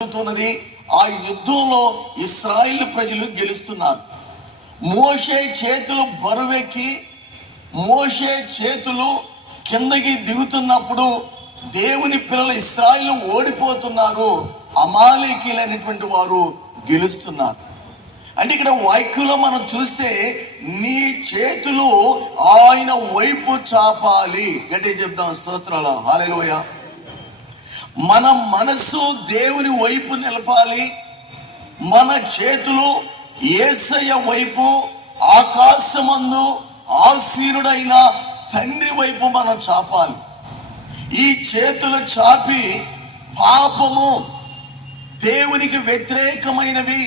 జరుగుతున్నది. ఆ యుద్ధంలో ఇశ్రాయేలు ప్రజలు గెలుస్తున్నారు. మోషే చేతులు బరువెక్కి మోషే చేతులు కిందకి దిగుతున్నప్పుడు దేవుని పిల్లలు ఇశ్రాయేలు ఓడిపోతున్నారు. అమాలేకీలైనటువంటి వారు గెలుస్తున్నారు. అంటే ఇక్కడ వాక్యంలో మనం చూస్తే నీ చేతులు ఆయన వైపు చాపాలి. గట్టిగా చెప్దాం స్తోత్రాలు. హల్లెలూయా. మన మనస్సు దేవుని వైపు నిలపాలి. మన చేతులు యేసయ్య వైపు, ఆకాశమందు ఆసీనుడైన తండ్రి వైపు మనం చాపాలి. ఈ చేతులు చాపి పాపము, దేవునికి వ్యతిరేకమైనవి,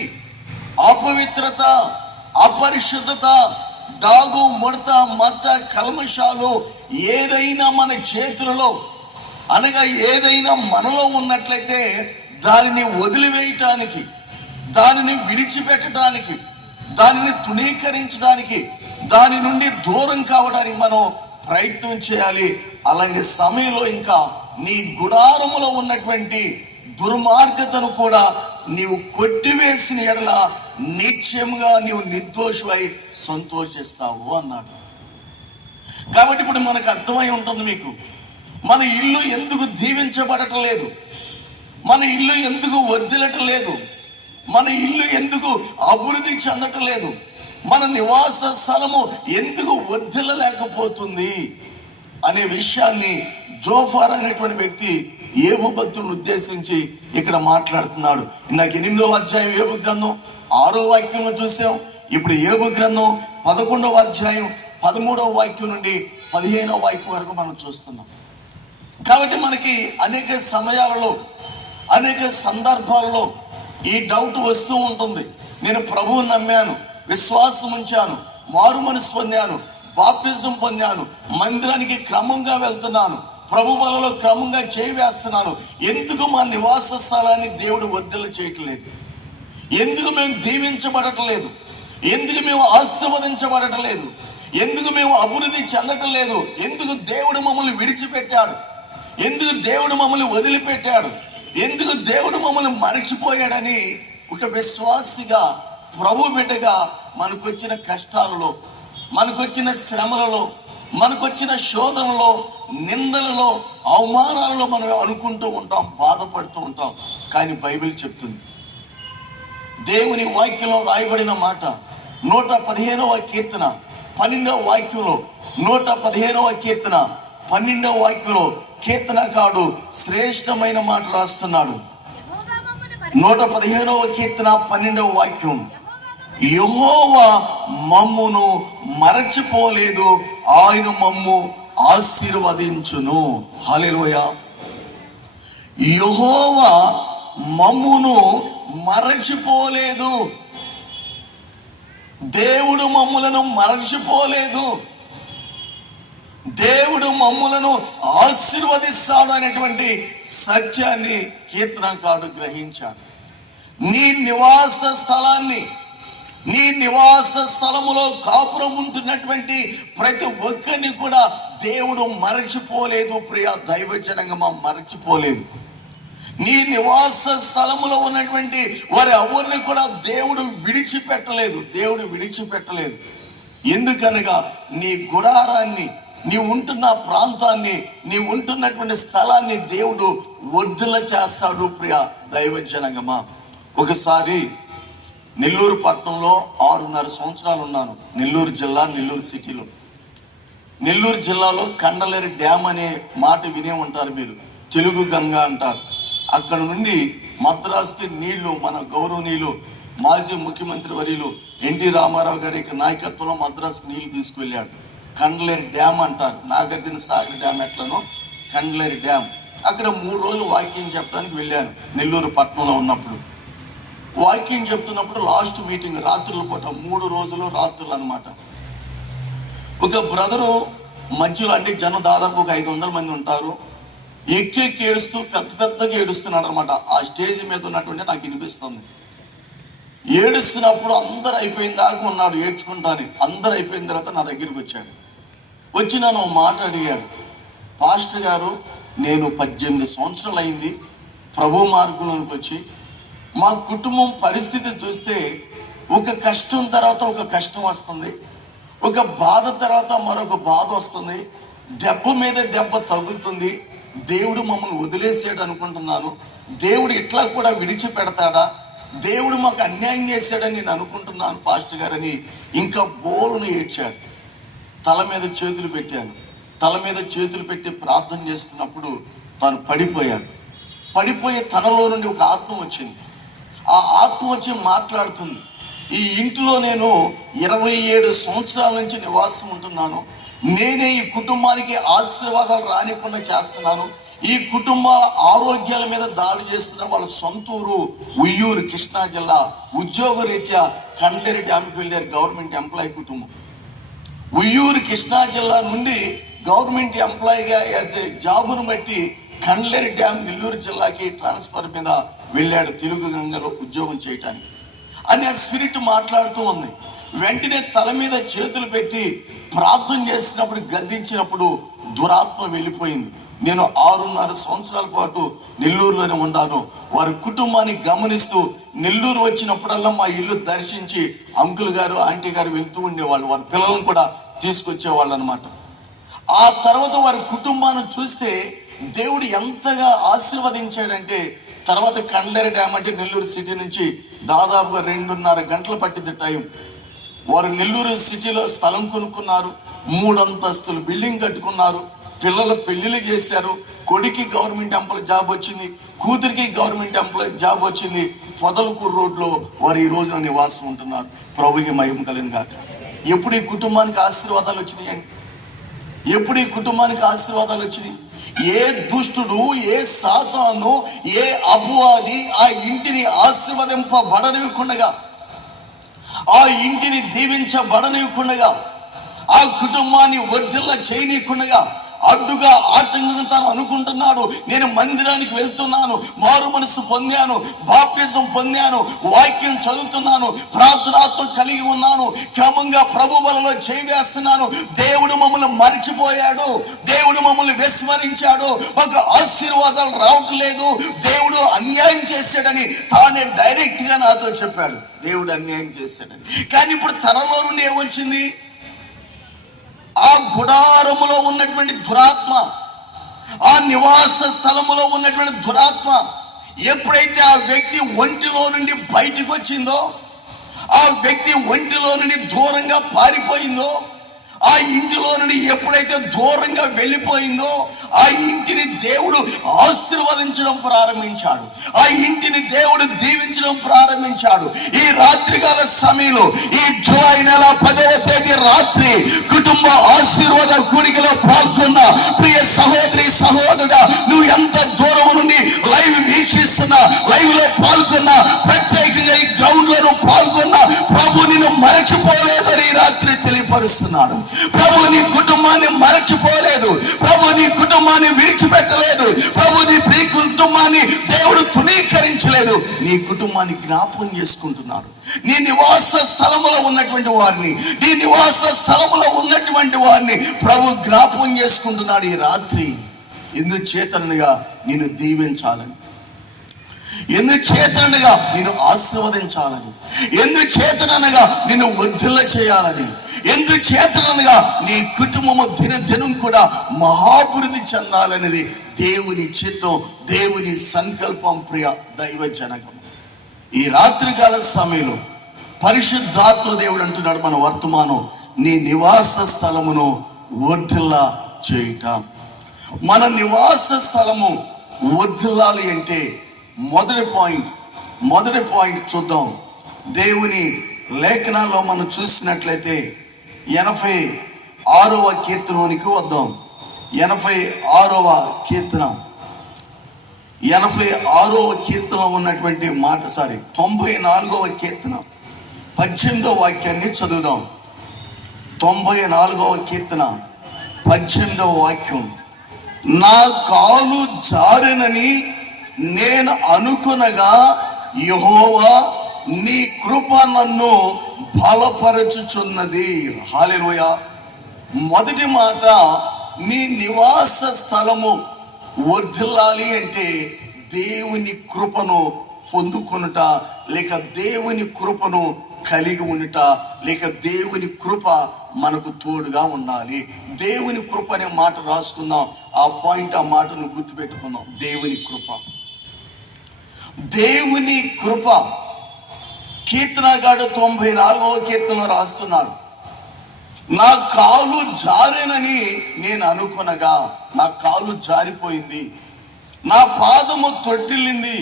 అపవిత్రత, అపరిశుద్ధత, డాగు, ముడత, మచ్చ, కల్మషాలు ఏదైనా మన చేతులలో అనగా ఏదైనా మనలో ఉన్నట్లయితే దానిని వదిలివేయటానికి, దానిని విడిచిపెట్టడానికి, దానిని తృణీకరించడానికి, దాని నుండి దూరం కావడానికి మనం ప్రయత్నం చేయాలి. అలాంటి సమయంలో ఇంకా నీ గుడారములో ఉన్నటువంటి దుర్మార్గతను కూడా నీవు కొట్టివేసిన ఎడల నిశ్చయముగా నీవు నిర్దోషమై సంతోషిస్తావు అన్నాడు. కాబట్టి ఇప్పుడు మనకు అర్థమై ఉంటుంది మీకు, మన ఇల్లు ఎందుకు దీవించబడటం లేదు, మన ఇల్లు ఎందుకు వర్ధిల్లటం లేదు, మన ఇల్లు ఎందుకు అభివృద్ధి చెందటం లేదు, మన నివాస స్థలము ఎందుకు వర్ధిల్లలేకపోతుంది అనే విషయాన్ని జోఫార్ అనేటువంటి వ్యక్తి యోబు భక్తులను ఉద్దేశించి ఇక్కడ మాట్లాడుతున్నాడు. ఇందాక 8వ అధ్యాయం యోబు గ్రంథం 6వ వాక్యంలో చూసాం. ఇప్పుడు యోబు గ్రంథం 11వ అధ్యాయం 13వ వాక్యం నుండి 15వ వాక్యం వరకు మనం చూస్తున్నాం. కాబట్టి మనకి అనేక సమయాలలో, అనేక సందర్భాలలో ఈ డౌట్ వస్తూ ఉంటుంది. నేను ప్రభువుని నమ్మాను, విశ్వాసం ఉంచాను, మారు మనసు పొందాను, బాప్టిజం పొందాను, మందిరానికి క్రమంగా వెళ్తున్నాను, ప్రభు వలలో క్రమంగా చేయి వేస్తున్నాను, ఎందుకు మా నివాస స్థలాన్ని దేవుడు వర్ధిల్ల చేయట్లేదు? ఎందుకు మేము దీవించబడటలేదు? ఎందుకు మేము ఆశీర్వదించబడటలేదు? ఎందుకు మేము అభివృద్ధి చెందటం లేదు? ఎందుకు దేవుడు మమ్మల్ని విడిచిపెట్టాడు? ఎందుకు దేవుడు మమ్మల్ని వదిలిపెట్టాడు? ఎందుకు దేవుడు మమ్మల్ని మరచిపోయాడని ఒక విశ్వాసిగా, ప్రభు బిడ్డగా మనకొచ్చిన కష్టాలలో, మనకొచ్చిన శ్రమలలో, మనకొచ్చిన శోధనలో, నిందలలో, అవమానాలలో మనం అనుకుంటూ ఉంటాం, బాధపడుతూ ఉంటాం. కానీ బైబిల్ చెప్తుంది, దేవుని వాక్యంలో రాయబడిన మాట 115వ కీర్తన 12వ వాక్యంలో, 115వ కీర్తన 12వ వాక్యంలో కీర్తనకారుడు శ్రేష్టమైన మాట రాస్తున్నాడు. 115వ కీర్తన 12వ వాక్యం, యెహోవా మమ్మును మరచిపోలేదు, ఆయన మమ్ము ఆశీర్వదించును. హల్లెలూయా. యెహోవా మమ్మును మరచిపోలేదు. దేవుడు మమ్ములను మరచిపోలేదు, దేవుడు మమ్ములను ఆశీర్వదిస్తాడు అనేటువంటి సత్యాన్ని కీర్తనకారుడు గ్రహించాడు. నీ నివాస స్థలాన్ని, నీ నివాస స్థలములో కాపురం ఉంటున్నటువంటి ప్రతి ఒక్కరిని కూడా దేవుడు మరచిపోలేదు. ప్రియ దైవజనంగా మరచిపోలేదు. నీ నివాస స్థలములో ఉన్నటువంటి వారి ఎవరిని కూడా దేవుడు విడిచిపెట్టలేదు. దేవుడు విడిచిపెట్టలేదు. ఎందుకనగా నీ గుడారాన్ని, నీ ఉంటున్న ప్రాంతాన్ని, నీ ఉంటున్నటువంటి స్థలాన్ని దేవుడు వర్ధిల్ల చేస్తాడు. ప్రియ దైవజనంగమా, ఒకసారి నెల్లూరు పట్టణంలో 6.5 సంవత్సరాలు ఉన్నాను. నెల్లూరు జిల్లా, నెల్లూరు సిటీలో. నెల్లూరు జిల్లాలో కండలేరు డ్యామ్ అనే మాట వినే ఉంటారు మీరు, తెలుగు గంగా అంటారు. అక్కడ నుండి మద్రాసుకి నీళ్లు మన గౌరవనీయులు మాజీ ముఖ్యమంత్రి వర్యులు ఎన్టీ రామారావు గారి నాయకత్వంలో మద్రాసుకు నీళ్లు తీసుకువెళ్ళాడు. కండలేరు డ్యామ్ అంటారు. నాగార్జున సాగర్ డ్యామ్ ఎట్లనో కండలేరు డ్యామ్. అక్కడ 3 రోజులు వాక్యం చెప్పడానికి వెళ్ళాను నెల్లూరు పట్టణంలో ఉన్నప్పుడు. వాక్యం చెప్తున్నప్పుడు లాస్ట్ మీటింగ్ రాత్రుల పూట, 3 రోజులు రాత్రులు అనమాట. ఒక బ్రదరు మధ్యలో, అంటే జనం దాదాపు ఒక 500 మంది ఉంటారు, ఎక్కి ఏడుస్తూ పెద్దగా ఏడుస్తున్నాడు అనమాట. ఆ స్టేజ్ మీద ఉన్నటువంటి నాకు వినిపిస్తుంది. ఏడుస్తున్నప్పుడు అందరు అయిపోయిన దాకా ఉన్నాడు ఏడ్చుకుంటాను. అందరు అయిపోయిన తర్వాత నా దగ్గరికి వచ్చాడు. వచ్చి నన్ను మాట అడిగాడు, పాస్టర్ గారు, నేను 18 సంవత్సరాలు అయింది ప్రభు మార్గంలోనికి వచ్చి మా కుటుంబం పరిస్థితి చూస్తే ఒక కష్టం తర్వాత ఒక కష్టం వస్తుంది, ఒక బాధ తర్వాత మరొక బాధ వస్తుంది, దెబ్బ మీద దెబ్బ తగులుతుంది. దేవుడు మమ్మల్ని వదిలేసాడు అనుకుంటున్నాను. దేవుడు ఇట్లా కూడా విడిచిపెడతాడా, దేవుడు మాకు అన్యాయం చేశాడని నేను అనుకుంటున్నాను పాస్టర్ గారని ఇంకా బోరును ఏడ్చాడు. తల మీద చేతులు పెట్టాను. తల మీద చేతులు పెట్టి ప్రార్థన చేస్తున్నప్పుడు తను పడిపోయాడు. పడిపోయే తనలో నుండి ఒక ఆత్మ వచ్చింది. ఆ ఆత్మ వచ్చి మాట్లాడుతుంది, ఈ ఇంటిలో నేను 27 సంవత్సరాల నుంచి నివాసం ఉంటున్నాను. నేనే ఈ కుటుంబానికి ఆశీర్వాదాలు రానికుండా చేస్తున్నాను. ఈ కుటుంబాల ఆరోగ్యాల మీద దాడి చేస్తున్న వాళ్ళ సొంతూరు ఉయ్యూరు, కృష్ణా జిల్లా. ఉద్యోగరీత్యా కండేరి డ్యామ్కి వెళ్ళారు. గవర్నమెంట్ ఎంప్లాయీ కుటుంబం. ఉయ్యూరు కృష్ణా జిల్లా నుండి గవర్నమెంట్ ఎంప్లాయీగా యాజ్ ఏ జాబును బట్టి కండేరి డ్యామ్ నెల్లూరు జిల్లాకి ట్రాన్స్ఫర్ మీద వెళ్ళాడు, తెలుగు గంగలో ఉద్యోగం చేయటానికి అని ఆ స్పిరిట్ మాట్లాడుతూ ఉంది. వెంటనే తల మీద చేతులు పెట్టి ప్రార్థన చేసినప్పుడు గద్దించినప్పుడు దురాత్మ వెళ్ళిపోయింది. నేను 6.5 సంవత్సరాల పాటు నెల్లూరులోనే ఉన్నాను. వారి కుటుంబాన్ని గమనిస్తూ నెల్లూరు వచ్చినప్పుడల్లా మా ఇల్లు దర్శించి అంకుల్ గారు, ఆంటీ గారు వెళ్తూ ఉండేవాళ్ళు. వారి పిల్లలను కూడా తీసుకొచ్చేవాళ్ళు అనమాట. ఆ తర్వాత వారి కుటుంబాన్ని చూస్తే దేవుడు ఎంతగా ఆశీర్వదించాడంటే, తర్వాత కండేరి డ్యామ్ అంటే నెల్లూరు సిటీ నుంచి దాదాపుగా 2.5 గంటలు పట్టింది టైం. వారు నెల్లూరు సిటీలో స్థలం కొనుక్కున్నారు, 3 అంతస్తులు బిల్డింగ్ కట్టుకున్నారు, పిల్లల పెళ్లిళ్ళు చేశారు. కొడుకి గవర్నమెంట్ ఎంప్లాయ్ జాబ్ వచ్చింది, కూతురికి గవర్నమెంట్ ఎంప్లాయ్ జాబ్ వచ్చింది. పొదలకూరు రోడ్లో వారు ఈ రోజున నివాసం ఉంటున్నారు. ప్రభుకి మహిమ కలిగిన గాక. ఎప్పుడు ఈ కుటుంబానికి ఆశీర్వాదాలు వచ్చినాయండి? ఎప్పుడు ఈ కుటుంబానికి ఆశీర్వాదాలు వచ్చినాయి? ఏ దుష్టుడు, ఏ సాతాను, ఏ అపవాది ఆ ఇంటిని ఆశీర్వదింపబడనివ్వకుండగా, ఆ ఇంటిని దీవించబడనివ్వకుండగా, ఆ కుటుంబాన్ని వర్ధిల్ల చేయనీయకుండగా అడ్డుగా ఆటంకంగా తాను అనుకుంటున్నాడు. నేను మందిరానికి వెళ్తున్నాను, మారు మనసు పొందాను, బాప్టిజం పొందాను, వాక్యం చదువుతున్నాను, ప్రార్థనాత్మ కలిగి ఉన్నాను, క్రమంగా ప్రభు వలలో చేవేస్తున్నాను. దేవుడు మమ్మల్ని మరిచిపోయాడు, దేవుడు మమ్మల్ని విస్మరించాడు, ఒక ఆశీర్వాదాలు రావట్లేదు, దేవుడు అన్యాయం చేశాడని తానే డైరెక్ట్ గా నాతో చెప్పాడు. దేవుడు అన్యాయం చేశాడని. కానీ ఇప్పుడు తనలో నుండి ఏమొచ్చింది? ఆ గుడారములో ఉన్నటువంటి దురాత్మ, ఆ నివాస స్థలములో ఉన్నటువంటి దురాత్మ ఎప్పుడైతే ఆ వ్యక్తి ఒంటిలో నుండి బయటకు వచ్చిందో, ఆ వ్యక్తి ఒంటిలో నుండి దూరంగా పారిపోయిందో, ఆ ఇంటిలో నుండి ఎప్పుడైతే దూరంగా వెళ్ళిపోయిందో, ఆ ఇంటిని దేవుడు ఆశీర్వదించడం ప్రారంభించాడు, ఆ ఇంటిని దేవుడు దీవించడం ప్రారంభించాడు. ఈ రాత్రికాల సమయంలో, ఈ జూలై నెల 10వ తేదీ రాత్రి కుటుంబ ఆశీర్వాద కూడికలో పాల్గొన్న ప్రియ సహోదరి సహోదరుడా, నువ్వు ఎంత దూరం నుండి లైవ్ వీక్షిస్తున్నా, లైవ్ లో పాల్గొన్నా, ప్రత్యేకంగా ఈ గ్రౌండ్ లో పాల్గొన్నా, ప్రభు నిన్ను మరచిపోలేదని రాత్రి తెలియపరుస్తున్నాడు. ప్రభు నీ కుటుంబాన్ని మరచిపోలేదు, ప్రభు నీ కుటుంబాన్ని విడిచిపెట్టలేదు, ప్రభు నీ ప్రియ కుటుంబాన్ని దేవుడు తృణీకరించలేదు, నీ కుటుంబాన్ని జ్ఞాపకం చేసుకుంటున్నాడు. నీ నివాస స్థలములో ఉన్నటువంటి వారిని, నీ నివాస స్థలములో ఉన్నటువంటి వారిని ప్రభు జ్ఞాపకం చేసుకుంటున్నాడు ఈ రాత్రి. ఎందుచేతనగా నిన్ను దీవించాలని, ఎందుచేతనగా నిన్ను ఆశీర్వదించాలని, ఎందుచేతనగా నిన్ను వర్ధిల్ల చేయాలని, ఎందుచేతనగా నీ కుటుంబము దినదినం కూడా మహాభివృద్ధి చెందాలనేది దేవుని చిత్తం, దేవుని సంకల్పం. ప్రియ దైవ జనకం, ఈ రాత్రికాల సమయంలో పరిశుద్ధాత్మ దేవుడు అంటున్నాడు మన వర్తమానం, నీ నివాస స్థలమును వర్ధిల్ల చేయుట. మన నివాస స్థలము వర్ధిల్లాలి అంటే మొదటి పాయింట్ చూద్దాం. దేవుని లేఖనాల్లో మనం చూసినట్లయితే 86వ కీర్తనలోనికి వద్దాం. 86వ కీర్తన, 86వ కీర్తనలో ఉన్నటువంటి మాట, 94వ కీర్తన 18వ వాక్యాన్ని చదువుదాం. 94వ కీర్తన 18వ వాక్యం. నా కాలు జారినని నేను అనుకునగా యెహోవా నీ కృప నన్ను బలపరచుచున్నది. హల్లెలూయా. మొదటి మాట, నీ నివాస స్థలము వర్ధిల్లాలి అంటే దేవుని కృపను పొందుకొనుట, లేక దేవుని కృపను కలిగి ఉండుట, లేక దేవుని కృప మనకు తోడుగా ఉండాలి. దేవుని కృప అనే మాట రాసుకుందాం. ఆ పాయింట్, ఆ మాటను గుర్తుపెట్టుకుందాం. దేవుని కృప, దేవుని కృప. కీర్తనగాడు 94వ కీర్తనలో రాస్తున్నాడు, నా కాలు జారేనని నేను అనుకునగా, నా కాలు జారిపోయింది, నా పాదము తొట్టిల్లింది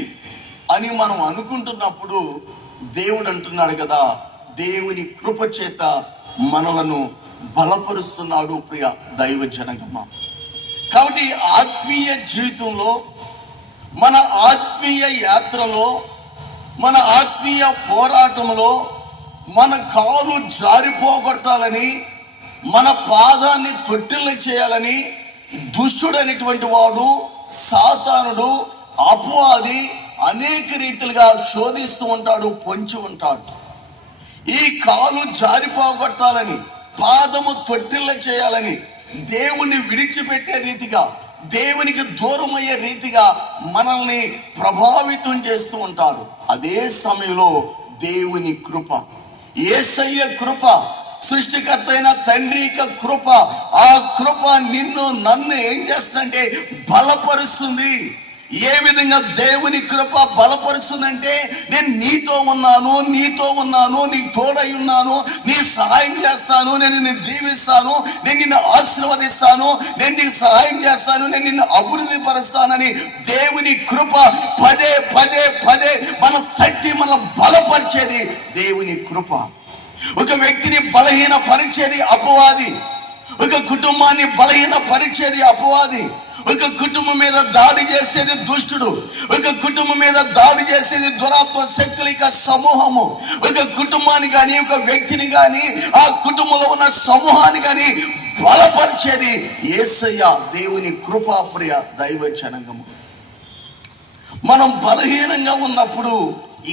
అని మనం అనుకుంటున్నప్పుడు దేవుడు అంటున్నాడు కదా, దేవుని కృప చేత మనలను బలపరుస్తున్నాడు. ప్రియ దైవ జనగమా, కాబట్టి ఆత్మీయ జీవితంలో, మన ఆత్మీయ యాత్రలో, మన ఆత్మీయ పోరాటంలో మన కాలు జారిపోగొట్టాలని, మన పాదాన్ని తొట్టిల్ల చేయాలని దుష్టుడైనటువంటి వాడు, సాతానుడు, అపవాది అనేక రీతిలుగా శోధిస్తూ ఉంటాడు, పొంచి ఉంటాడు. ఈ కాలు జారిపోగొట్టాలని, పాదము తొట్టిల్ల చేయాలని, దేవుణ్ణి విడిచిపెట్టే రీతిగా, దేవునికి దూరం అయ్యే రీతిగా మనల్ని ప్రభావితం చేస్తూ ఉంటాడు. అదే సమయంలో దేవుని కృప, యేసయ్య కృప, సృష్టికర్త అయిన తండ్రి యొక్క కృప, ఆ కృప నిన్ను నన్ను ఏం చేస్తుందంటే బలపరుస్తుంది. ఏ విధంగా దేవుని కృప బలపరుస్తుందంటే, నేను నీతో ఉన్నాను, నీకు తోడై ఉన్నాను, నీ సహాయం చేస్తాను, నేను నిన్ను దీవిస్తాను, నేను నిన్ను ఆశీర్వదిస్తాను, నేను నీకు సహాయం చేస్తాను, నేను నిన్ను అభివృద్ధి పరుస్తానని దేవుని కృప పదే పదే పదే మనం తట్టి మనం బలపరిచేది దేవుని కృప. ఒక వ్యక్తిని బలహీన పరిచేది అపవాది, ఒక కుటుంబాన్ని బలహీన పరిచేది అపవాది, ఒక కుటుంబం మీద దాడి చేసేది దుష్టుడు, ఒక కుటుంబం మీద దాడి చేసేది దురాత్మ శక్తుల యొక్క సమూహము. ఒక కుటుంబాన్ని కానీ, ఒక వ్యక్తిని కానీ, ఆ కుటుంబంలో ఉన్న సమూహాన్ని కానీ బలపరిచేది యేసయ్య, దేవుని కృపాప్రియ దైవ జనగము. మనం బలహీనంగా ఉన్నప్పుడు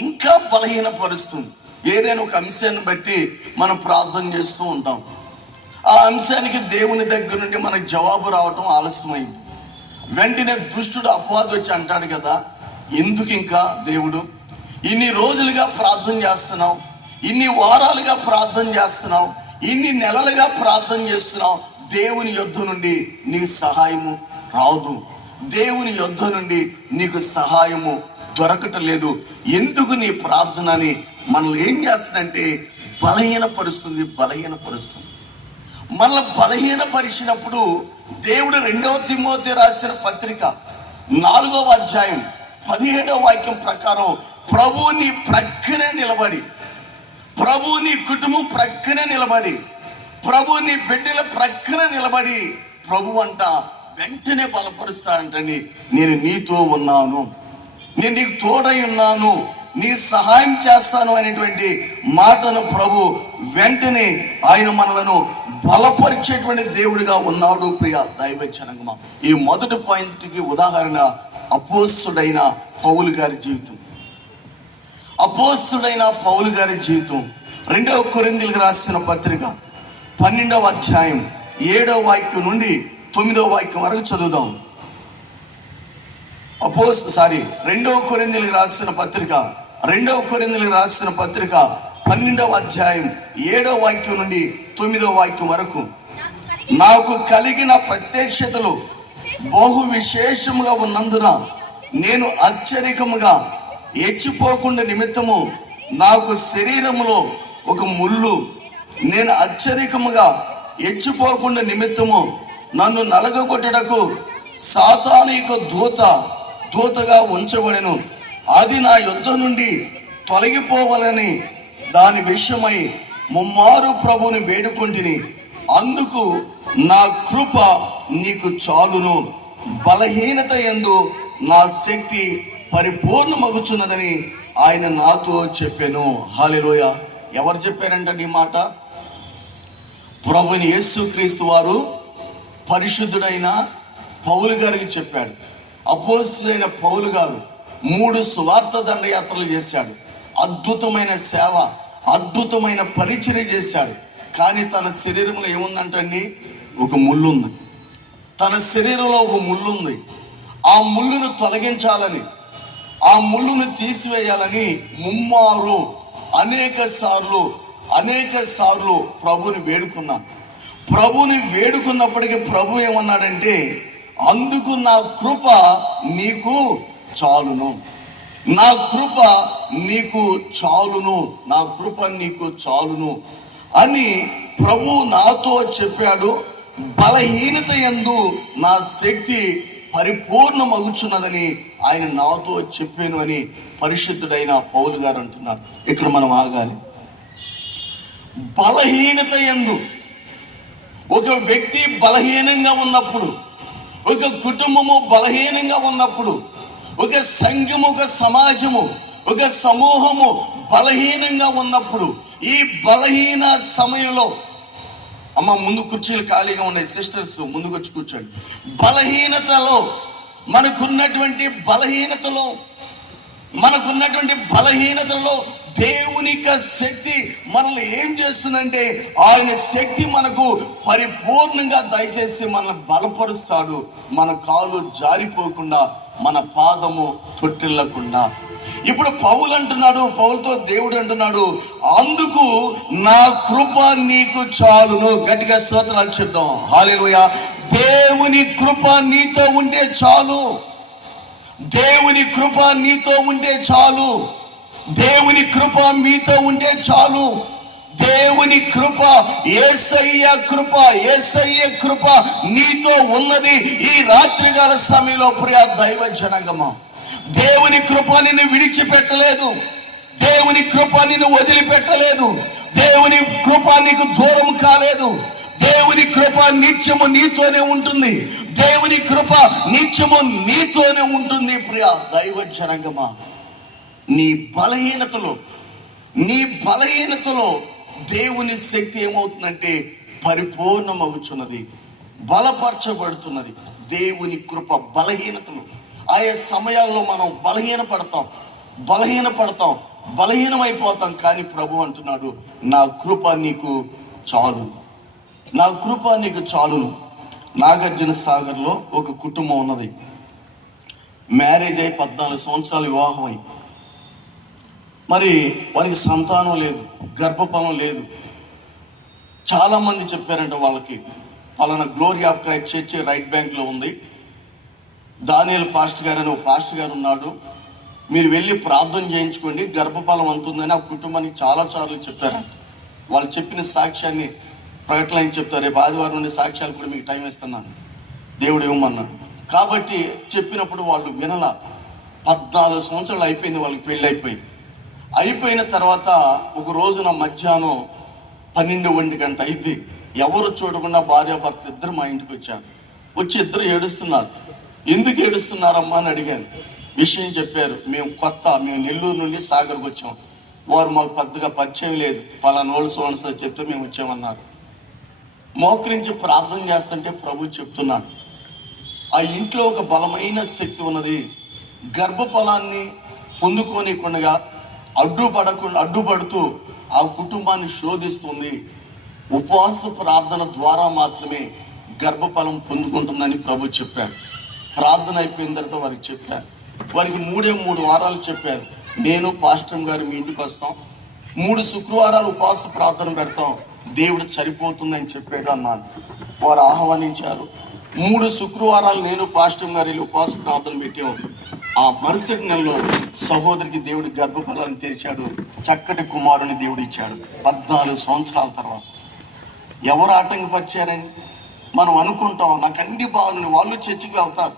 ఇంకా బలహీనపరుస్తుంది. ఏదైనా ఒక అంశాన్ని బట్టి మనం ప్రార్థన చేస్తూ ఉంటాం. ఆ అంశానికి దేవుని దగ్గర నుండి మనకు జవాబు రావటం ఆలస్యమైంది. వెంటనే దుష్టుడు అపవాది వచ్చి అంటాడు కదా, ఎందుకు ఇంకా దేవుడు ఇన్ని రోజులుగా ప్రార్థన చేస్తున్నావు, ఇన్ని వారాలుగా ప్రార్థన చేస్తున్నావు, ఇన్ని నెలలుగా ప్రార్థన చేస్తున్నావు, దేవుని యొద్ద నుండి నీకు సహాయము రాదు, దేవుని యొద్ద నుండి నీకు సహాయము దొరకటం లేదు, ఎందుకు నీ ప్రార్థన అని మనల్ని ఏం చేస్తుందంటే బలహీనపరుస్తుంది. మనల్ని బలహీనపరిచినప్పుడు దేవుడు 2వ తిమోతి రాసిన పత్రిక 4వ అధ్యాయం 17వ వాక్యం ప్రకారం, ప్రభువు నీ ప్రక్కనే నిలబడి, ప్రభువు నీ కుటుంబం ప్రక్కనే నిలబడి, ప్రభు నీ బిడ్డల ప్రక్కన నిలబడి, ప్రభు అంట వెంటనే బలపరుస్తాడంటని, నేను నీతో ఉన్నాను, నేను నీకు తోడై ఉన్నాను, నీ సహాయం చేస్తాను అనేటువంటి మాటను ప్రభు వెంటనే ఆయన మనలను బలపరిచేటువంటి దేవుడిగా ఉన్నాడు. ప్రియ దైవ జనగమా, ఈ మొదటి పాయింట్కి ఉదాహరణ అపోస్తుడైన పౌలు గారి జీవితం. అపోస్తుడైన పౌలు గారి జీవితం 2వ కొరింథీయులకు రాసిన పత్రిక 12వ అధ్యాయం 7వ వాక్యం నుండి 9వ వాక్యం వరకు చదువుదాం. 2వ కొరింథీయులకు రాసిన పత్రిక 12వ అధ్యాయం 7వ వాక్యం నుండి 9వ వాక్యం వరకు. నాకు కలిగిన ప్రత్యక్షతలు బహు విశేషముగా ఉన్నందున నేను అత్యధికముగా హెచ్చిపోకుండా నిమిత్తము నాకు శరీరములో ఒక ముళ్ళు, నేను అత్యధికముగా హెచ్చిపోకుండా నిమిత్తము నన్ను నలగగొట్టుటకు సాతాను యొక్క దూతగా ఉంచబడెను. అది నా యొద్ద నుండి తొలగిపోవాలని దాని విషయమై ముమ్మారు ప్రభువుని వేడుకొంటిని. అందుకు నా కృప నీకు చాలును, బలహీనత యందు నా శక్తి పరిపూర్ణమగుచున్నదని ఆయన నాతో చెప్పాను. హల్లెలూయా. ఎవరు చెప్పారంట ఈ మాట? ప్రభుని యేసుక్రీస్తు వారు పరిశుద్ధుడైన పౌలు గారికి చెప్పాడు. అపోస్తలుడైన పౌలు గారు 3 సువార్త దండయాత్రలు చేశాడు. అద్భుతమైన సేవ, అద్భుతమైన పరిచర్య చేశాడు. కానీ తన శరీరంలో ఏముందంటండి? ఒక ముళ్ళు ఉంది. తన శరీరంలో ఒక ముళ్ళు ఉంది. ఆ ముళ్ళును తొలగించాలని, ఆ ముళ్ళును తీసివేయాలని ముమ్మారు అనేక సార్లు ప్రభుని వేడుకున్నాను. ప్రభుని వేడుకున్నప్పటికీ ప్రభు ఏమన్నాడంటే, అందుకు నా కృప నీకు చాలును, నా కృప నీకు చాలును, నా కృప నీకు చాలును అని ప్రభు నాతో చెప్పాడు. బలహీనత యందు నా శక్తి పరిపూర్ణమగుచున్నదని ఆయన నాతో చెప్పాను అని పరిశుద్ధుడైన పౌలు గారు అంటున్నారు. ఇక్కడ మనం ఆగాలి. బలహీనత యందు ఒక వ్యక్తి బలహీనంగా ఉన్నప్పుడు, ఒక కుటుంబము బలహీనంగా ఉన్నప్పుడు, ఒక సంఘము, ఒక సమాజము, ఒక సమూహము బలహీనంగా ఉన్నప్పుడు, ఈ బలహీన సమయంలో అమ్మ ముందు కుర్చీలు ఖాళీగా ఉన్నాయి, సిస్టర్స్ ముందుకు వచ్చి కూర్చోండి. బలహీనతలో మనకున్నటువంటి బలహీనతలో దేవుని యొక్క శక్తి మనల్ని ఏం చేస్తుందంటే, ఆయన శక్తి మనకు పరిపూర్ణంగా దయచేసి మనల్ని బలపరుస్తాడు. మన కాలు జారిపోకుండా, మన పాదము తొట్టిల్లకుండా. ఇప్పుడు పౌలుతో దేవుడు అంటున్నాడు, అందుకు నా కృప నీకు చాలును. గట్టిగా స్తోత్రాలు చెప్దాం. హల్లెలూయా. దేవుని కృప నీతో ఉంటే చాలు, దేవుని కృప నీతో ఉంటే చాలు, దేవుని కృప మీతో ఉంటే చాలు. దేవుని కృప, యేసయ్య కృప నీతో ఉన్నది ఈ రాత్రికాల సమయంలో. ప్రియ దైవ జనాంగమా, దేవుని కృప నిన్ను విడిచిపెట్టలేదు, దేవుని కృప నిన్ను వదిలిపెట్టలేదు, దేవుని కృప నీకు దూరం కాలేదు. దేవుని కృప నిత్యము నీతోనే ఉంటుంది, దేవుని కృప నిత్యము నీతోనే ఉంటుంది. ప్రియ దైవ జనాంగమా, నీ బలహీనతలో దేవుని శక్తి ఏమవుతుందంటే పరిపూర్ణమవుతున్నది, బలపరచబడుతున్నది. దేవుని కృప బలహీనతలు, ఆయా సమయాల్లో మనం బలహీనమైపోతాం. కానీ ప్రభు అంటున్నాడు, నా కృప నీకు చాలు, నా కృప నీకు చాలును. నాగార్జున సాగర్లో ఒక కుటుంబం ఉన్నది. మ్యారేజ్ అయి 14 సంవత్సరాలు వివాహం అయి, మరి వారికి సంతానం లేదు, గర్భఫలం లేదు. చాలామంది చెప్పారంట వాళ్ళకి, పలానా glory of Christ church right బ్యాంక్లో ఉంది, దానియేల్ పాస్టర్ గారు అని ఒక పాస్టర్ గారు ఉన్నాడు, మీరు వెళ్ళి ప్రార్థన చేయించుకోండి, గర్భఫలం అంతుందని ఆ కుటుంబానికి చాలాసార్లు చెప్పారంట. వాళ్ళు చెప్పిన సాక్ష్యాన్ని ప్రకటన చెప్తారు. రేపు ఆదివారం నుండి సాక్ష్యాలు కూడా మీకు టైం ఇస్తున్నాను, దేవుడు ఇవ్వమన్నాడు. కాబట్టి చెప్పినప్పుడు వాళ్ళు వినలా. 14 సంవత్సరాలు అయిపోయింది వాళ్ళకి పెళ్ళి అయిపోయిన తర్వాత ఒక రోజున మధ్యాహ్నం 12 గంట అయితే ఎవరు చూడకుండా భార్యాభర్త ఇద్దరు మా ఇంటికి వచ్చి ఇద్దరు ఏడుస్తున్నారు. ఎందుకు ఏడుస్తున్నారమ్మా అని అడిగాను. విషయం చెప్పారు. మేము నెల్లూరు నుండి సాగర్కి వచ్చాం, వారు మాకు పెద్దగా పరిచయం లేదు, పలానోళ్ళు సోన్సో చెప్తే మేము వచ్చామన్నారు. మోకరించి ప్రార్థన చేస్తుంటే ప్రభు చెప్తున్నాడు, ఆ ఇంట్లో ఒక బలమైన శక్తి ఉన్నది, గర్భఫలాన్ని పొందుకోనికుండా అడ్డుపడుతూ ఆ కుటుంబాన్ని శోధిస్తుంది. ఉపవాస ప్రార్థన ద్వారా మాత్రమే గర్భఫలం పొందుకుంటుందని ప్రభు చెప్పాడు. ప్రార్థన అయిపోయిన తర్వాత వారికి చెప్పారు. వారికి 3 వారాలు చెప్పారు, నేను పాస్టర్ గారు మీ ఇంటికి వస్తాం, 3 శుక్రవారాలు ఉపవాస ప్రార్థన పెడతాం, దేవుడు సరిపోతుందని చెప్పాడు అన్నాను. వారు ఆహ్వానించారు. 3 శుక్రవారాలు నేను పాస్టర్ గారు వెళ్ళి ఉపవాస ప్రార్థన పెట్టాం. ఆ మరుసటి నెలలో సహోదరికి దేవుడి గర్భఫలాన్ని తెరిచాడు, చక్కటి కుమారుని దేవుడు ఇచ్చాడు. 14 సంవత్సరాల తర్వాత. ఎవరు ఆటంకపరిచారని మనం అనుకుంటాం. నాకు అన్ని బాగున్నాయి, వాళ్ళు చర్చికి వెళ్తారు.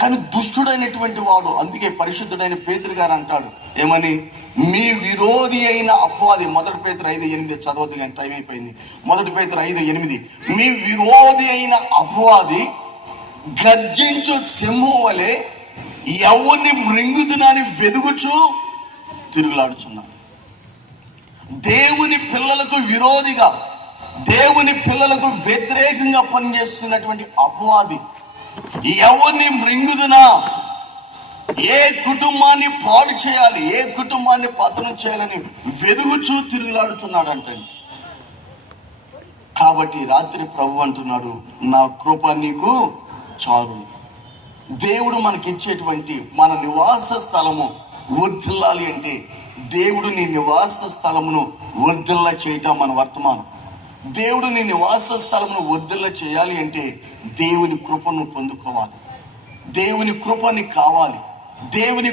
కానీ దుష్టుడైనటువంటి వాడు, అందుకే పరిశుద్ధుడైన పేతురు గారు అంటాడు ఏమని, మీ విరోధి అయిన అపవాది, 1 పేతురు 5:8 చదవద్దు కానీ టైం అయిపోయింది. 1 పేతురు 5:8, మీ విరోధి అయిన అపవాది గర్జించు సింహం వలె ఎవరిని మృంగుదునని వెదుగుచూ తిరుగులాడుచున్నాడు. దేవుని పిల్లలకు విరోధిగా, దేవుని పిల్లలకు వ్యతిరేకంగా పనిచేస్తున్నటువంటి అపవాది ఎవరిని మృంగుదునా, ఏ కుటుంబాన్ని పాడు చేయాలి, ఏ కుటుంబాన్ని పతనం చేయాలని వెదుగుచూ తిరుగులాడుతున్నాడు అంటండి. కాబట్టి రాత్రి ప్రభు అంటున్నాడు, నా కృప నీకు చాలు, దేవుడు మనకిచ్చేటువంటి మన నివాస స్థలము వర్ధిల్లాలి అంటే దేవుడు నీ నివాస స్థలమును వర్ధిల్ల చేయటం మన వర్తమానం. దేవుడు నీ నివాస స్థలమును వర్ధిల్ల చేయాలి అంటే దేవుని కృపను పొందుకోవాలి. దేవుని కృప నీకు కావాలి. దేవుని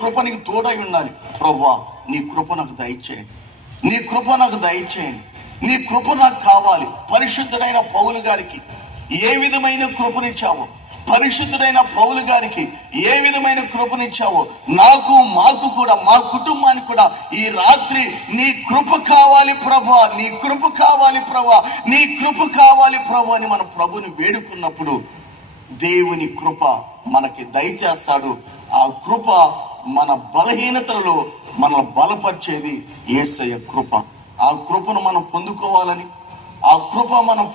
కృప నీకు తోడై ఉండాలి. ప్రభువా, నీ కృప నాకు దయచేయండి, నీ కృప నాకు దయచేయండి, నీ కృప నాకు కావాలి. పరిశుద్ధుడైన పౌలు గారికి ఏ విధమైన కృపనిచ్చావో, పరిశుద్ధుడైన పౌలు గారికి ఏ విధమైన కృపనిచ్చావో మాకు కూడా, మా కుటుంబానికి కూడా ఈ రాత్రి నీ కృప కావాలి ప్రభువా, నీ కృప కావాలి ప్రభువా, నీ కృప కావాలి ప్రభువా అని మన ప్రభుని వేడుకున్నప్పుడు దేవుని కృప మనకి దయచేస్తాడు. ఆ కృప మన బలహీనతలలో మనల్ని బలపరిచేది యేసయ్య కృప. ఆ కృపను మనం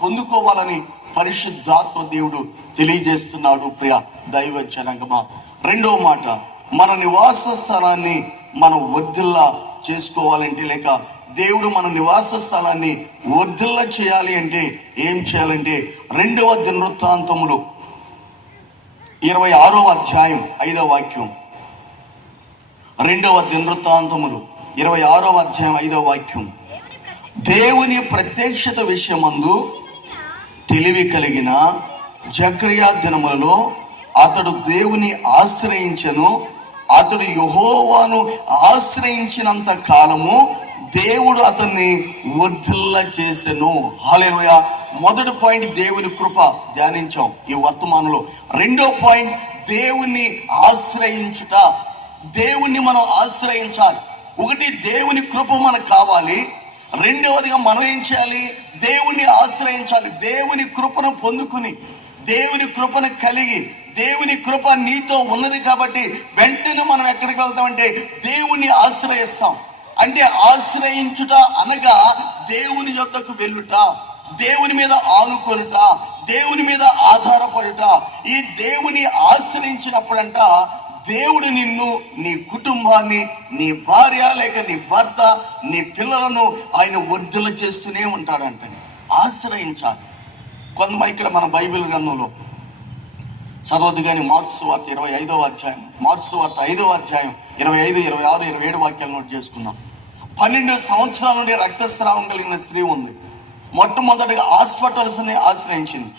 పొందుకోవాలని పరిశుద్ధాత్మ దేవుడు తెలియజేస్తున్నాడు. ప్రియ దైవ జనాంగమా, రెండవ మాట, మన నివాస స్థలాన్ని మనం వర్ధిల్లా చేసుకోవాలంటే, లేక దేవుడు మన నివాస స్థలాన్ని వర్ధిల్లా చేయాలి అంటే ఏం చేయాలంటే 2వ దినవృత్తాంతములు 26వ అధ్యాయం 5వ వాక్యం. 2వ దినవృత్తాంతములు 26వ అధ్యాయం 5వ వాక్యం. దేవుని ప్రత్యక్షత విషయమందు తెలివి కలిగిన జకర్యా దినములలో అతడు దేవుని ఆశ్రయించెను. అతడు యెహోవాను ఆశ్రయించినంత కాలము దేవుడు అతన్ని వర్ధిల్ల చేసెను. హల్లెలూయా. మొదటి పాయింట్ దేవుని కృప ధ్యానించాం ఈ వర్తమానంలో. రెండో పాయింట్ దేవుని ఆశ్రయించుట. దేవుణ్ణి మనం ఆశ్రయించాలి. ఒకటి, దేవుని కృప మనకు కావాలి. రెండవదిగా మనం ఏం చేయాలి? దేవుణ్ణి ఆశ్రయించాలి. దేవుని కృపను పొందుకుని, దేవుని కృపను కలిగి, దేవుని కృప నీతో ఉన్నది కాబట్టి వెంటనే మనం ఎక్కడికి వెళ్తామంటే దేవుణ్ణి ఆశ్రయిస్తాం. అంటే ఆశ్రయించుట అనగా దేవుని యొద్దకు వెళ్ళుట, దేవుని మీద ఆనుకొనుట, దేవుని మీద ఆధారపడుట. ఈ దేవుని ఆశ్రయించినప్పుడంట దేవుడు నిన్ను, నీ కుటుంబాన్ని, నీ భార్య లేక నీ భర్త, నీ పిల్లలను ఆయన వర్ధిల్ల చేస్తూనే ఉంటాడంట. ఆశ్రయించాలి. కొంత ఇక్కడ మన బైబిల్ గ్రంథంలో చదవద్దు కానీ మార్క్స్ వార్త 25వ అధ్యాయం, మార్క్స్ వార్త 5వ అధ్యాయం 25, 26, 27 వాక్యాలు నోట్ చేసుకుందాం. 12 సంవత్సరాల నుండి రక్తస్రావం కలిగిన స్త్రీ ఉంది. మొట్టమొదటిగా హాస్పిటల్స్ని ఆశ్రయించింది,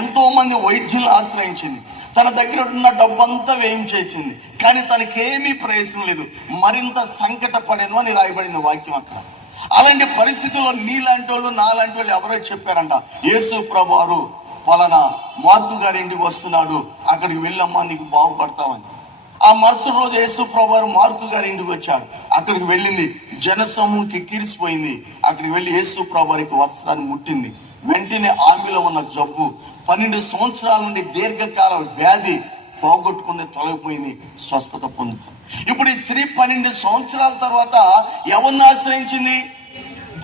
ఎంతో మంది వైద్యులను ఆశ్రయించింది, తన దగ్గర ఉన్న డబ్బంతా వ్యయం చేసింది, కానీ తనకేమీ ప్రయోజనం లేదు, మరింత సంకటపడేను అని రాయబడింది వాక్యం అక్కడ. అలాంటి పరిస్థితుల్లో నీలాంటి వాళ్ళు, నాలాంటి వాళ్ళు ఎవరో చెప్పారంట, యేసు ప్రభువారు పలానా మార్కు గారి ఇంటికి వస్తున్నాడు, అక్కడికి వెళ్ళమ్మా నీకు బాగుపడతామని. ఆ మరుసటి రోజు యేసు ప్రభువారు మార్కు గారి ఇంటికి వచ్చాడు. అక్కడికి వెళ్ళింది, జనసమూహం కిక్కిరిసిపోయింది. అక్కడికి వెళ్ళి యేసు ప్రభువారికి వస్త్రాన్ని ముట్టింది. వెంటనే ఆమెలో ఉన్న జబ్బు, 12 సంవత్సరాల నుండి దీర్ఘకాల వ్యాధి పోగొట్టుకుని తొలగిపోయింది, స్వస్థత పొందుతుంది. ఇప్పుడు ఈ స్త్రీ 12 సంవత్సరాల తర్వాత ఎవరిని ఆశ్రయించింది?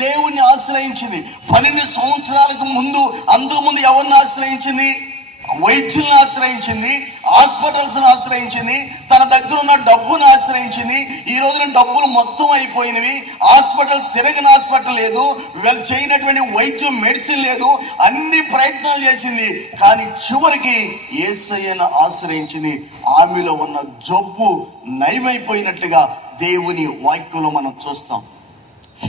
దేవుణ్ణి ఆశ్రయించింది. 12 సంవత్సరాలకు ముందు, అంతకు ముందు ఎవరిని ఆశ్రయించింది? వైద్యులను ఆశ్రయించింది, హాస్పిటల్స్ ఆశ్రయించింది, తన దగ్గర ఉన్న డబ్బును ఆశ్రయించింది. ఈ రోజున డబ్బులు మొత్తం అయిపోయినవి, హాస్పిటల్ తిరగని హాస్పిటల్ లేదు, చేయనటువంటి వైద్యం మెడిసిన్ లేదు, అన్ని ప్రయత్నాలు చేసింది, కానీ చివరికి యేసయ్యను ఆశ్రయించింది. ఆమెలో ఉన్న జబ్బు నయమైపోయినట్లుగా దేవుని వాక్యంలో మనం చూస్తాం.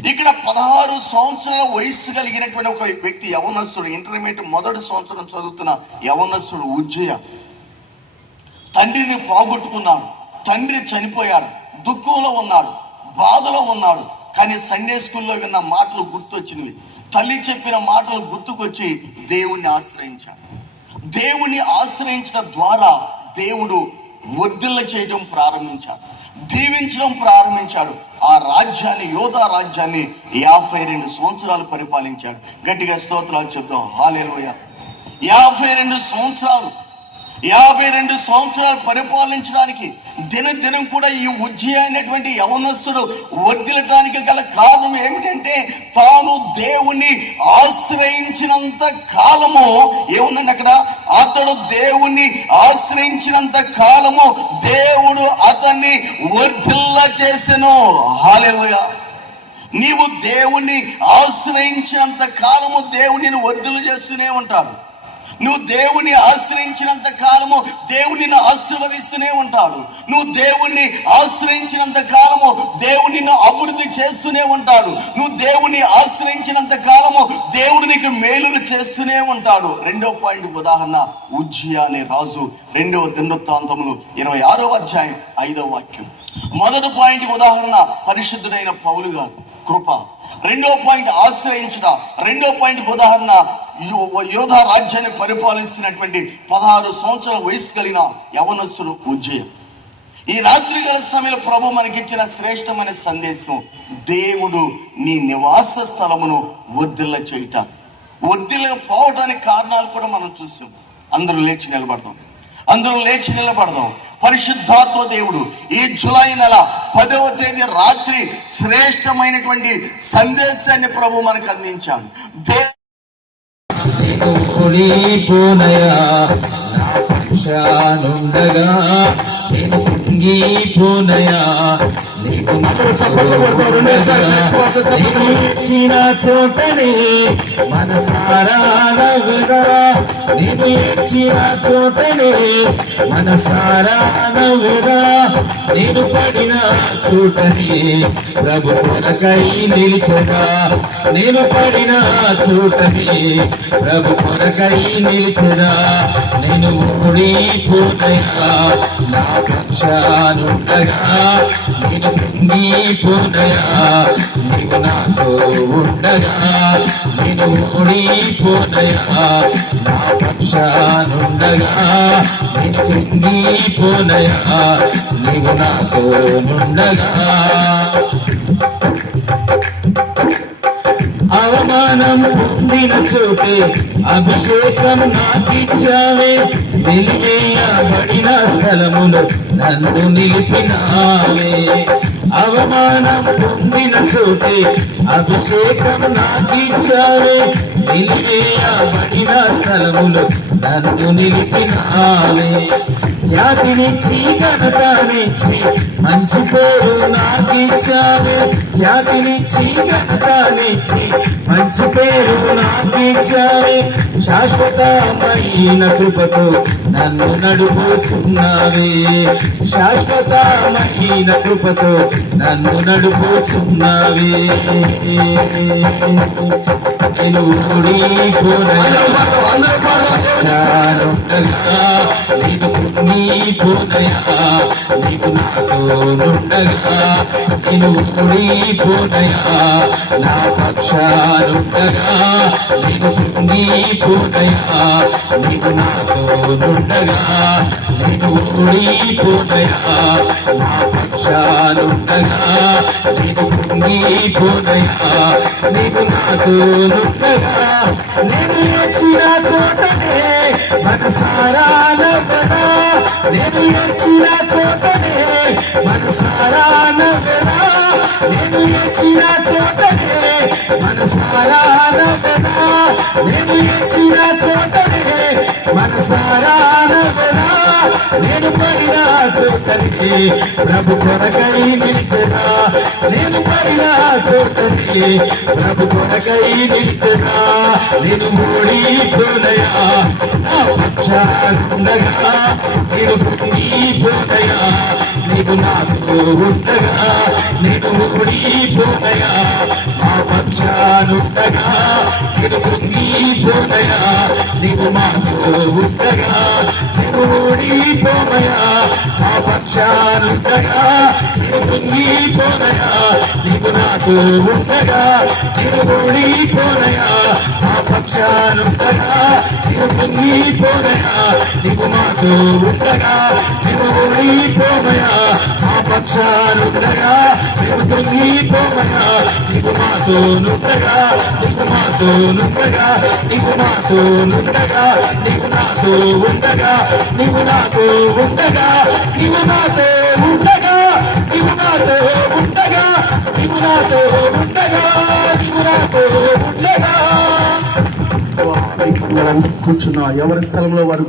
ఇక్కడ 16 సంవత్సరాల వయస్సు కలిగినటువంటి ఒక వ్యక్తి, యవనస్తుడు, ఇంటర్మీడియట్ మొదటి సంవత్సరం చదువుతున్న యవనస్తుడు ఉజ్జయ, తండ్రిని పోగొట్టుకున్నాడు, తండ్రి చనిపోయాడు, దుఃఖంలో ఉన్నాడు, బాధలో ఉన్నాడు. కానీ సండే స్కూల్లో విన్న మాటలు గుర్తొచ్చినవి, తల్లి చెప్పిన మాటలు గుర్తుకొచ్చి దేవుణ్ణి ఆశ్రయించాడు. దేవుణ్ణి ఆశ్రయించడం ద్వారా దేవుడు వర్ధిల్ల చేయడం ప్రారంభించాడు, దీవించడం ప్రారంభించాడు. ఆ రాజ్యాన్ని, యోధా రాజ్యాన్ని 52 సంవత్సరాలు పరిపాలించాడు. గట్టిగా స్తోత్రాలు చెప్దాం. హల్లెలూయా. 52 సంవత్సరాలు పరిపాలించడానికి దినదినం కూడా ఈ ఉజ్జయ అనేటువంటి యవనస్తుడు వర్ధిల్లటానికి గల కారణం ఏమిటంటే, తాను దేవుణ్ణి ఆశ్రయించినంత కాలము, ఏముందండి అక్కడ, అతడు దేవుణ్ణి ఆశ్రయించినంత కాలము దేవుడు అతన్ని వర్ధిల్ల చేసెను. హల్లెలూయా. నీవు దేవుణ్ణి ఆశ్రయించినంత కాలము దేవుడిని వర్ధిల్ల చేస్తూనే ఉంటాడు. నువ్వు దేవుణ్ణి ఆశ్రయించినంత కాలము దేవుడు నిన్ను ఆశీర్వదిస్తూనే ఉంటాడు. నువ్వు దేవుణ్ణి ఆశ్రయించినంత కాలము దేవుడు నిన్ను అభివృద్ధి చేస్తూనే ఉంటాడు. నువ్వు దేవుణ్ణి ఆశ్రయించినంత కాలము దేవుడు నీకు మేలులు చేస్తూనే ఉంటాడు. రెండో పాయింట్ ఉదాహరణ ఉజ్జియా అనే రాజు. 2వ దినవృత్తాంతములు 26వ అధ్యాయం 5వ వాక్యం. మొదటి పాయింట్ ఉదాహరణ పరిశుద్ధుడైన పౌలు గారు, కృప. రెండో పాయింట్ ఆశ్రయించుట. రెండో పాయింట్ ఉదాహరణ యోధా రాజ్యాన్ని పరిపాలిస్తున్నటువంటి 16 సంవత్సరాల వయసు కలిగిన యవనస్తుడు ఉజ్జయ. ఈ రాత్రి గల సమయంలో ప్రభు మనకిచ్చిన శ్రేష్టమైన సందేశం, దేవుడు నీ నివాస స్థలమును వర్ధిల్ల చేయుట. వర్ధిల్ల పోవటానికి కారణాలు కూడా మనం చూసాం. అందరూ లేచి నిలబడదాం. పరిశుద్ధాత్మ దేవుడు ఈ జూలై నెల 10వ తేదీ రాత్రి శ్రేష్టమైనటువంటి సందేశాన్ని ప్రభు మనకు అందించాడు. ఇచ్చిన చోటనే మనసారా నవ్వురా, నేను ఇచ్చిన చోటనే మనసారా నవ్వురా, నేను పడిన చోటనే ప్రభు కొరకై నిలిచగా, నేను పడిన చోటనే ప్రభు కొరకై నిలిచగా, నేను ఓడిపోతయా నా పక్షానుండగా, నేను కృంగిపోతయా నీవు నాతో ఉండగా, నేను ఓడిపోతయా నా పక్షానుండగా, నేను కృంగిపోతయా నీవు నాతో ఉండగా. అవమానం పొందిన చోటే అభిషేకం నాకిచ్చావే, నిలివేయబడిన స్థలములో నన్ను నిలిపినావే. అవమానం పొందిన చోటే అభిషేకం నాకిచ్చావే, నిలివేయబడిన స్థలములో నన్ను నిలిపినావే. ఖ్యాతినిచ్చి ఘనతనిచ్చి మంచి పేరు నాకిచ్చావే, ఖ్యాతినిచ్చి ఘనతనిచ్చి మంచి పేరు నాకిచ్చావే. శాశ్వతమైన కృపతో నన్ను నడుపుచున్నావే, శాశ్వతమైన కృపతో నన్ను నడుపుచున్నావే. నేను ఓడిపోనయా నేను కృంగిపోనయా నీవు నాతో నుండగా, నేను ఓడిపోనయా నా పక్షానుండగా, నేను కృంగిపోనయా నీవు నాతో నుండగా, నేను ఓడిపోనయా నా పక్షానుండగా, నేను కృంగిపోనయా నీవు నాతో నుండగా, నేను వచ్చిన చోటనే మనసారా నవ్వరా, నేను వచ్చిన చోటనే మనసారా నవ్వరా, నేను వచ్చిన చోటనే మనసారా నవ్వరా, నేను వచ్చిన చోటనే మనసారా నవ్వరా, నేను పడిన చోటనే ప్రభు కొరకై నిలిచెనా, నేను పడిన చోటనే ప్రభు కొరకై నిలిచెనా, నేను ఓడిపోనయా నా పక్షానుండగా, నేను కృంగిపోనయా నీవు నాతో ఉండగా, నేను ఓడిపోనయా నా పక్షానుండగా, నేను కృంగిపోనయా నీవు నాతో ఉండగా, నేను ఓడిపోనయా నా పక్షానుండగా, నేను కృంగిపోనయా నీవు నాతో ఉండగా, నేను ఓడిపోనయా నా పక్షానుండగా, నేను కృంగిపోనయా నీవు నాతో ఉండగా, నేను ఓడిపోనయా నా పక్షానుండగా, నేను కృంగిపోనయా నీవు నాతో ఉండగా, నీవు నాతో ఉండగా, నీవు నాతో ఉండగా, నీవు నాతో ఉండగా, నీవు నాతో ఉండగా, నీవు నాతో ఉండగా, నీవు నాతో ఉండగా, నీవు నాతో ఉండగా, నీవు నాతో ఉండగా. కూర్చున్న ఎవరి స్థలంలో వారు